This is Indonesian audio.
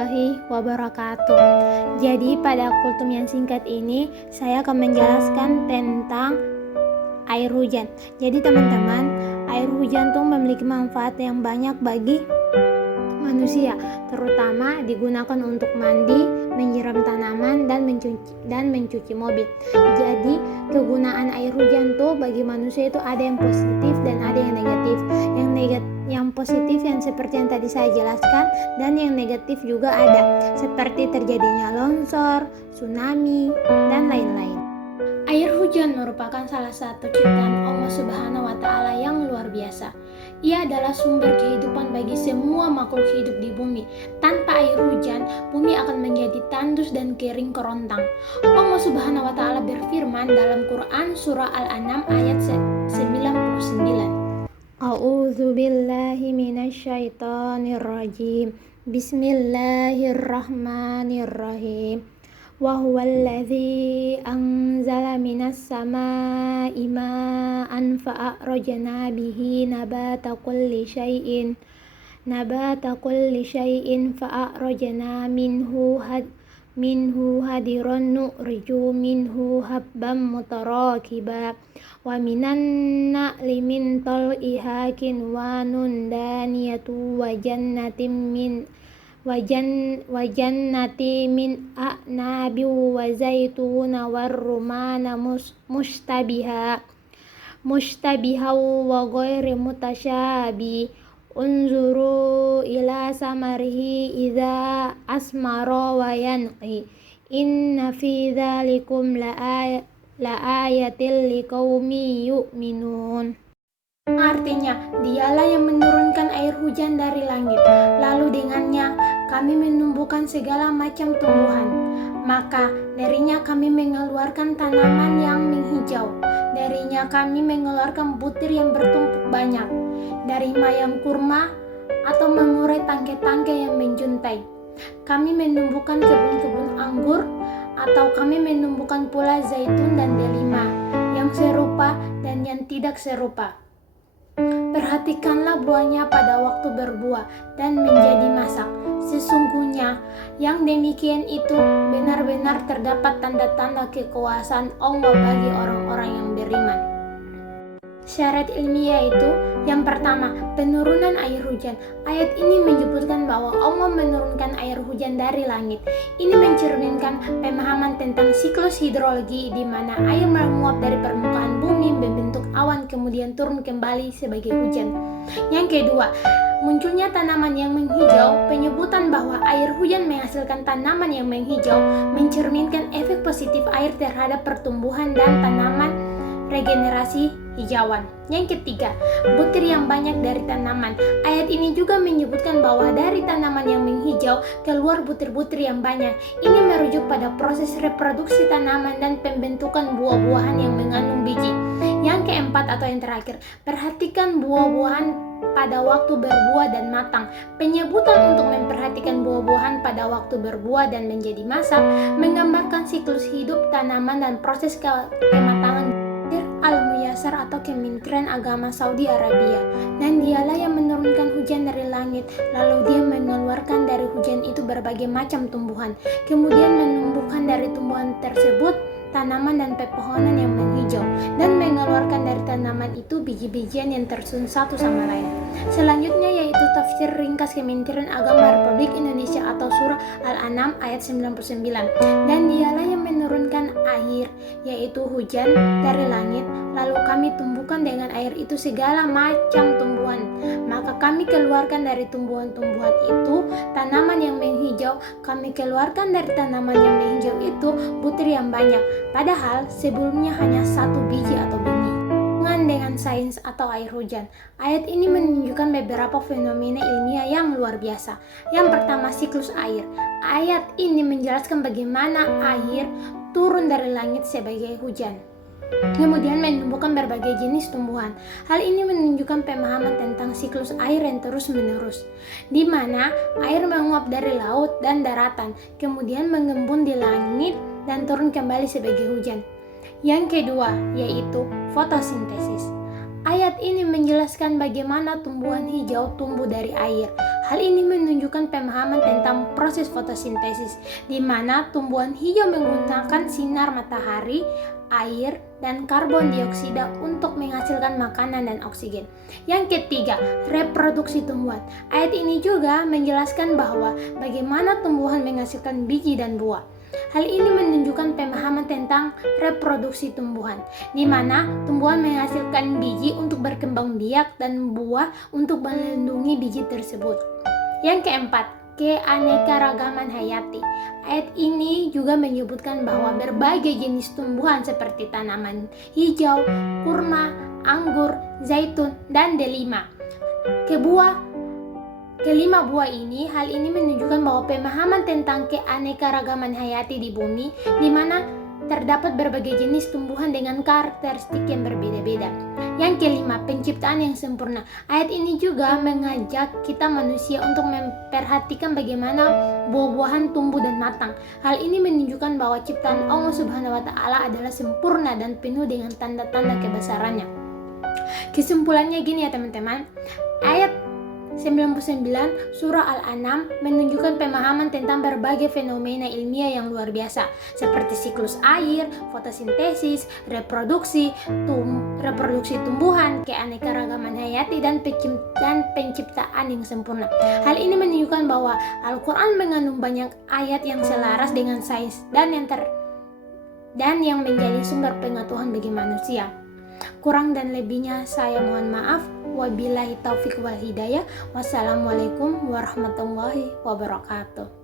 warahmatullahi wabarakatuh. Jadi pada kultum yang singkat ini saya akan menjelaskan tentang air hujan. Jadi teman-teman, air hujan tuh memiliki manfaat yang banyak bagi manusia, terutama digunakan untuk mandi, menyiram tanaman, dan mencuci mobil. Jadi kegunaan air hujan tuh bagi manusia itu ada yang positif dan ada yang negatif. Yang positif yang seperti yang tadi saya jelaskan, dan yang negatif juga ada, seperti terjadinya longsor, tsunami, dan lain-lain. Air hujan merupakan salah satu ciptaan Allah Subhanahu wa Ta'ala yang luar biasa. Ia adalah sumber kehidupan bagi semua makhluk hidup di bumi. Tanpa air hujan, bumi akan menjadi tandus dan kering kerontang. Allah Subhanahu wa Ta'ala berfirman dalam Quran surah Al-An'am ayat 99. A'udzu billahi minasyaitonir rajim. Bismillahirrahmanirrahim. Wa huwallazi anzala minas samaa'i ma'an fa'akhrajna bihi nabata kulli syai'in fa'akhrajna minhu hadiran nu'riju minhu habban mutarakiba wa minan na'li min tal'iha kinwanun daniyatu wa jannati min a'nabi wa zaituna war rumana mustabiha wa ghairi mutasyabi unzuru ila samarihi idza asmara wa yanqi inna fi dzalikum la ayatil liqaumi yu'minun. Artinya, dialah yang menurunkan air hujan dari langit, lalu dengannya kami menumbuhkan segala macam tumbuhan. Maka darinya kami mengeluarkan tanaman yang menghijau, darinya kami mengeluarkan butir yang bertumpuk banyak, dari mayang kurma atau mengurai tangkai-tangkai yang menjuntai. Kami menumbuhkan kebun-kebun anggur, atau kami menumbuhkan pula zaitun dan delima, yang serupa dan yang tidak serupa. Perhatikanlah buahnya pada waktu berbuah dan menjadi masak. Sesungguhnya yang demikian itu benar-benar terdapat tanda-tanda kekuasaan Allah bagi orang-orang yang beriman. Syarat ilmiah itu yang pertama, penurunan air hujan. Ayat ini menyebutkan bahwa Allah menurunkan air hujan dari langit. Ini mencerminkan pemahaman tentang siklus hidrologi di mana air menguap dari permukaan bumi membentuk awan kemudian turun kembali sebagai hujan. Yang kedua, munculnya tanaman yang menghijau. Penyebutan bahwa air hujan menghasilkan tanaman yang menghijau mencerminkan efek positif air terhadap pertumbuhan dan tanaman, regenerasi hijauan. Yang ketiga, butir yang banyak dari tanaman. Ayat ini juga menyebutkan bahwa dari tanaman yang menghijau keluar butir-butir yang banyak. Ini merujuk pada proses reproduksi tanaman dan pembentukan buah-buahan yang mengandung biji. Yang keempat atau yang terakhir, perhatikan buah-buahan pada waktu berbuah dan matang. Penyebutan untuk memperhatikan buah-buahan pada waktu berbuah dan menjadi masak menggambarkan siklus hidup tanaman dan proses kematangan. Al-Muyassar atau Kementerian Agama Saudi Arabia, dan dialah yang menurunkan hujan dari langit, lalu dia mengeluarkan dari hujan itu berbagai macam tumbuhan, kemudian menumbuhkan dari tumbuhan tersebut tanaman dan pepohonan yang menghijau, dan mengeluarkan dari tanaman itu biji-bijian yang tersusun satu sama lain. Selanjutnya yaitu tafsir ringkas Kementerian Agama Republik Indonesia atau surah Al-An'am ayat 99. Dan dialah yang menurunkan air, yaitu hujan dari langit, lalu kami tumbuhkan dengan air itu segala macam tumbuhan. Maka kami keluarkan dari tumbuhan-tumbuhan itu tanaman yang menghijau. Kami keluarkan dari tanaman yang menghijau itu butir yang banyak, padahal sebelumnya hanya satu biji atau benih. Dengan sains atau air hujan. Ayat ini menunjukkan beberapa fenomena ilmiah yang luar biasa. Yang pertama, siklus air. Ayat ini menjelaskan bagaimana air turun dari langit sebagai hujan, kemudian menumbuhkan berbagai jenis tumbuhan. Hal ini menunjukkan pemahaman tentang siklus air yang terus-menerus, di mana air menguap dari laut dan daratan, kemudian mengembun di langit dan turun kembali sebagai hujan. Yang kedua, yaitu fotosintesis. Ayat ini menjelaskan bagaimana tumbuhan hijau tumbuh dari air. Hal ini menunjukkan pemahaman tentang proses fotosintesis, di mana tumbuhan hijau menggunakan sinar matahari, air, dan karbon dioksida untuk menghasilkan makanan dan oksigen. Yang ketiga, reproduksi tumbuhan. Ayat ini juga menjelaskan bahwa bagaimana tumbuhan menghasilkan biji dan buah. Hal ini menunjukkan pemahaman tentang reproduksi tumbuhan, di mana tumbuhan menghasilkan biji untuk berkembang biak dan buah untuk melindungi biji tersebut. Yang keempat, keanekaragaman hayati. Ayat ini juga menyebutkan bahwa berbagai jenis tumbuhan seperti tanaman hijau, kurma, anggur, zaitun, dan delima. Kelima buah ini, hal ini menunjukkan bahwa pemahaman tentang keanekaragaman hayati di bumi, di mana terdapat berbagai jenis tumbuhan dengan karakteristik yang berbeda-beda. Yang kelima, penciptaan yang sempurna. Ayat ini juga mengajak kita manusia untuk memperhatikan bagaimana buah-buahan tumbuh dan matang. Hal ini menunjukkan bahwa ciptaan Allah Subhanahu wa Ta'ala adalah sempurna dan penuh dengan tanda-tanda kebesarannya. Kesimpulannya gini ya teman-teman, ayat 99 surah Al-An'am menunjukkan pemahaman tentang berbagai fenomena ilmiah yang luar biasa seperti siklus air, fotosintesis, reproduksi tumbuhan, keanekaragaman hayati, dan penciptaan yang sempurna. Hal ini menunjukkan bahwa Al-Quran mengandung banyak ayat yang selaras dengan sains dan yang menjadi sumber pengetahuan bagi manusia. Kurang dan lebihnya saya mohon maaf. Wabillahi taufiq wal hidayah. Wassalamualaikum warahmatullahi wabarakatuh.